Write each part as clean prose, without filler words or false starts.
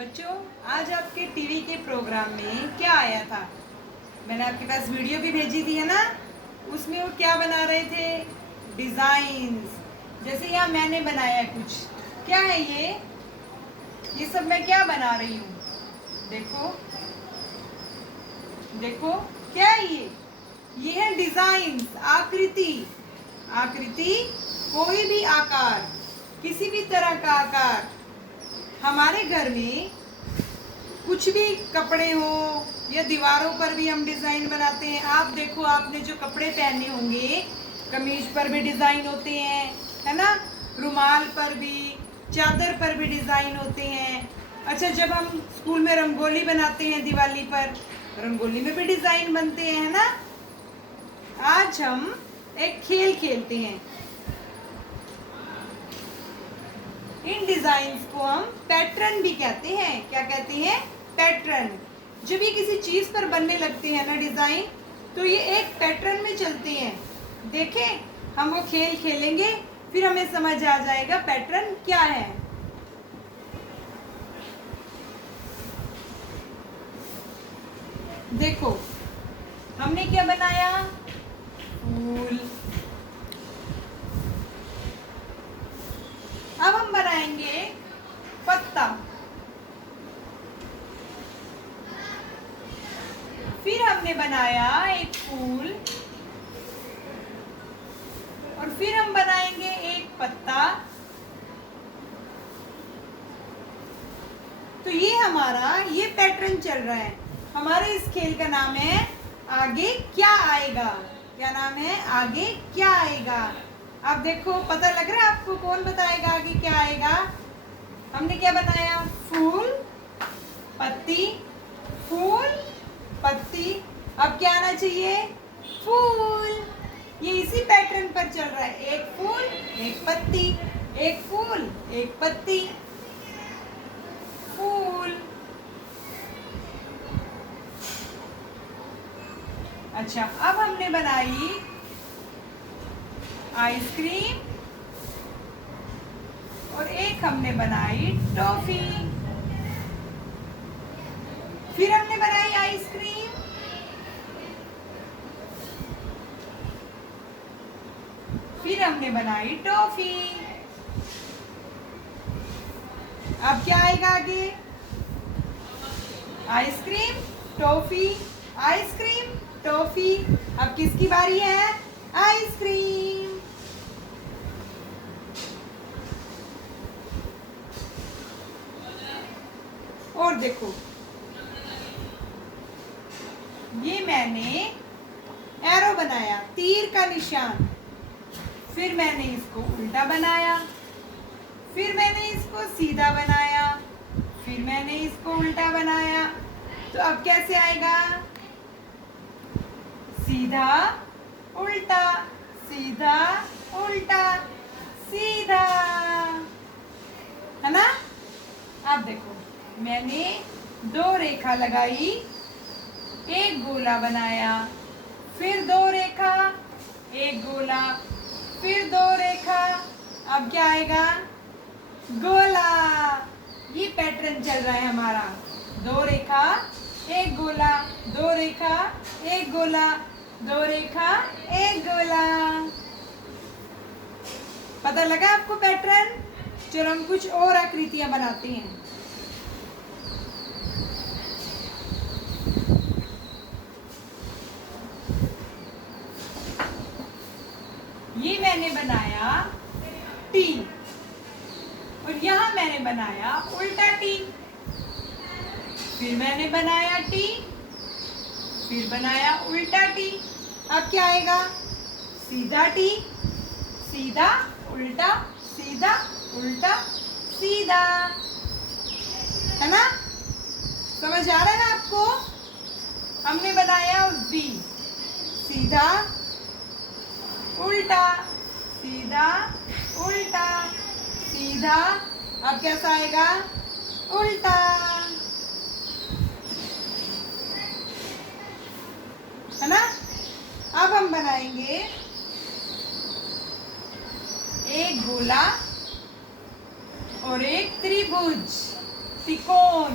बच्चों, आज आपके टीवी के प्रोग्राम में क्या आया था? मैंने आपके पास वीडियो भी भेजी थी, है ना? उसमें वो क्या बना रहे थे? डिजाइन्स। जैसे यहाँ मैंने बनाया कुछ। क्या है ये सब मैं क्या बना रही हूँ? देखो देखो, क्या है ये है डिजाइन्स, आकृति। आकृति, कोई भी आकार, किसी भी तरह का आकार। हमारे घर में कुछ भी कपड़े हो या दीवारों पर भी हम डिजाइन बनाते हैं। आप देखो, आपने जो कपड़े पहने होंगे, कमीज पर भी डिजाइन होते हैं, है ना? रुमाल पर भी, चादर पर भी डिजाइन होते हैं। अच्छा, जब हम स्कूल में रंगोली बनाते हैं दिवाली पर, रंगोली में भी डिजाइन बनते हैं, है ना? आज हम एक खेल खेलते हैं। इन डिजाइन्स को हम पैटर्न भी कहते हैं। क्या कहते हैं? पैटर्न। जब ये किसी चीज पर बनने लगते हैं ना डिजाइन, तो ये एक पैटर्न में चलते हैं। देखें, हम वो खेल खेलेंगे, फिर हमें समझ आ जाएगा पैटर्न क्या है। देखो, हमने क्या बनाया? फूल। अब हम बनाएंगे पत्ता। फिर हमने बनाया एक फूल, और फिर हम बनाएंगे एक पत्ता। तो ये हमारा ये पैटर्न चल रहा है। हमारे इस खेल का नाम है आगे क्या आएगा। क्या नाम है? आगे क्या आएगा। आप देखो, पता लग रहा है आपको? कौन बताएगा आगे क्या आएगा? हमने क्या बनाया? फूल, पत्ती, फूल, पत्ती। अब क्या आना चाहिए? फूल। ये इसी पैटर्न पर चल रहा है। एक फूल, एक पत्ती, एक फूल, एक पत्ती, फूल। अच्छा, अब हमने बनाई आइसक्रीम, और एक हमने बनाई टॉफी। फिर हमने बनाई आइसक्रीम, फिर हमने बनाई टॉफी। अब क्या आएगा आगे? Ice cream, toffee, ice cream, toffee. अब किसकी बारी है? आइसक्रीम। और देखो, ये मैंने एरो बनाया, तीर का निशान। फिर मैंने इसको उल्टा बनाया, फिर मैंने इसको सीधा बनाया, फिर मैंने इसको उल्टा बनाया। तो अब कैसे आएगा? सीधा, उल्टा, सीधा, उल्टा, सीधा, है ना? अब देखो, मैंने दो रेखा लगाई, एक गोला बनाया, फिर दो रेखा, एक गोला, फिर दो रेखा। अब क्या आएगा? गोला। ये पैटर्न चल रहा है हमारा। दो रेखा, एक गोला, दो रेखा, एक गोला, दो रेखा, एक गोला। पता लगा आपको पैटर्न? चलो हम कुछ और आकृतियां बनाते हैं। ये मैंने बनाया टी, और यहाँ मैंने बनाया उल्टा टी। फिर मैंने बनाया टी, फिर बनाया उल्टा टी। अब क्या आएगा? सीधा टी, सीधा, उल्टा, सीधा, उल्टा, सीधा, है ना? समझ आ रहा है ना आपको? हमने बनाया वी, सीधा, उल्टा, सीधा, उल्टा, सीधा। अब कैसा आएगा? उल्टा, है ना? अब हम बनाएंगे एक गोला और एक त्रिभुज। त्रिकोण,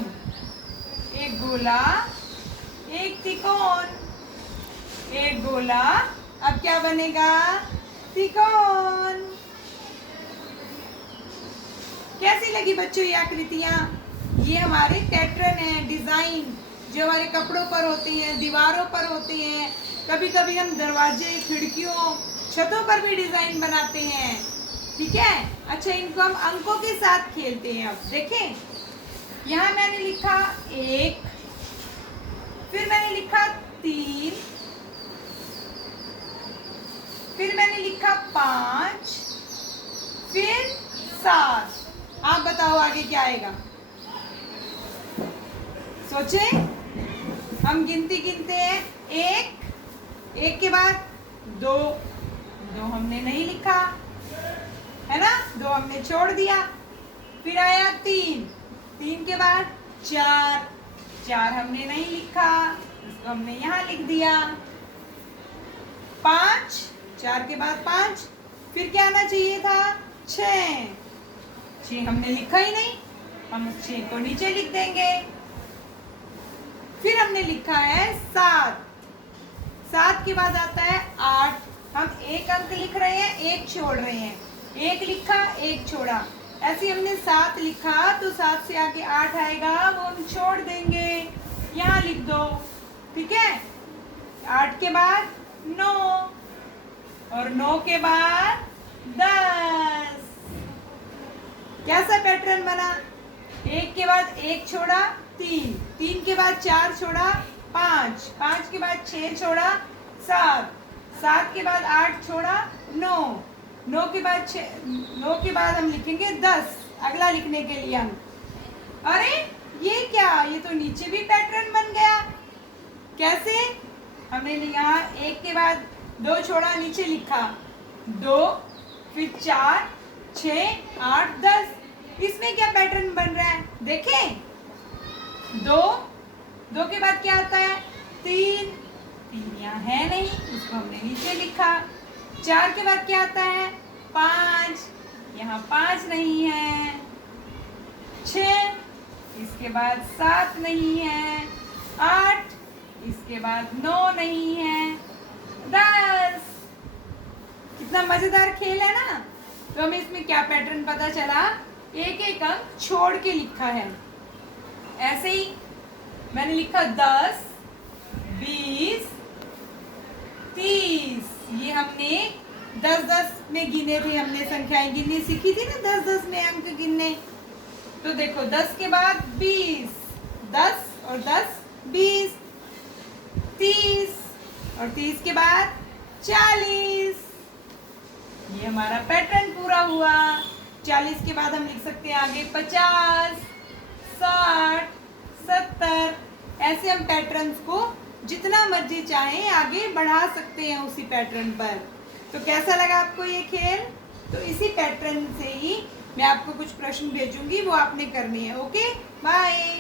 एक गोला, एक त्रिकोण, एक गोला, अब क्या बनेगा? त्रिकोण। कैसी लगी बच्चों ये आकृतियां? ये हमारे पैटर्न है, डिजाइन जो हमारे कपड़ों पर होते हैं, दीवारों पर होते हैं, कभी कभी हम दरवाजे, खिड़कियों, छतों पर भी डिजाइन बनाते हैं। ठीक है, अच्छा इनको हम अंकों के साथ खेलते हैं। अब देखें, यहाँ मैंने लिखा 1, फिर मैंने लिखा 3, फिर मैंने लिखा 5, फिर 7। आप बताओ आगे क्या आएगा? सोचे, हम गिनती गिनते हैं। 1 के बाद 2 हमने नहीं लिखा है ना, 2 हमने छोड़ दिया। फिर आया 3 के बाद 4 हमने नहीं लिखा, इसको हमने यहाँ लिख दिया। 4 के बाद 5, फिर क्या आना चाहिए था? 6 हमने लिखा ही नहीं, हम 6 को नीचे लिख देंगे। फिर हमने लिखा है 7 के बाद आता है 8, हम 1 अंक लिख रहे हैं, 1 छोड़ रहे हैं, 1 लिखा, 1 छोड़ा, ऐसे हमने 7 लिखा तो 7 से आगे 8 आएगा, वो हम छोड़ देंगे, यहाँ लिख दो। ठीक है, 8 के बाद 9 और 9 के बाद 10। कैसा पैटर्न बना? 1 के बाद 1 छोड़ा, 3 के बाद 4 छोड़ा, 5 के बाद 6 छोड़ा, 7 के बाद 8 छोड़ा, 9 के बाद हम लिखेंगे 10 अगला लिखने के लिए हम। अरे ये क्या, ये तो नीचे भी पैटर्न बन गया। कैसे? हमने यहाँ 1 के बाद 2 छोड़ा, नीचे लिखा 2, फिर 4, 6, 8, 10। इसमें क्या पैटर्न बन रहा है देखें? 2 के बाद क्या आता है? 3 यहाँ है नहीं, उसको हमने नीचे लिखा। 4 के बाद क्या आता है? 5, यहाँ 5 नहीं है। 6, इसके बाद 7 नहीं है। 8, इसके बाद 9 नहीं है। 10। कितना मजेदार खेल है ना। तो हमें इसमें क्या पैटर्न पता चला? एक अंक छोड़ के लिखा है। ऐसे ही मैंने लिखा 10, 20, 30। ये हमने 10-10 में गिने थे, हमने संख्याएं गिननी सीखी थी ना, 10-10 में अंक गिनने। तो देखो 10 के बाद 20, 10 और 10 20, 30 और 30 के बाद 40। ये हमारा पैटर्न पूरा हुआ। 40 के बाद हम लिख सकते हैं आगे 50, 60, 70। ऐसे हम पैटर्न्स को जितना मर्जी चाहें आगे बढ़ा सकते हैं उसी पैटर्न पर। तो कैसा लगा आपको ये खेल? तो इसी पैटर्न से ही मैं आपको कुछ प्रश्न भेजूंगी, वो आपने करनी है। Okay, bye.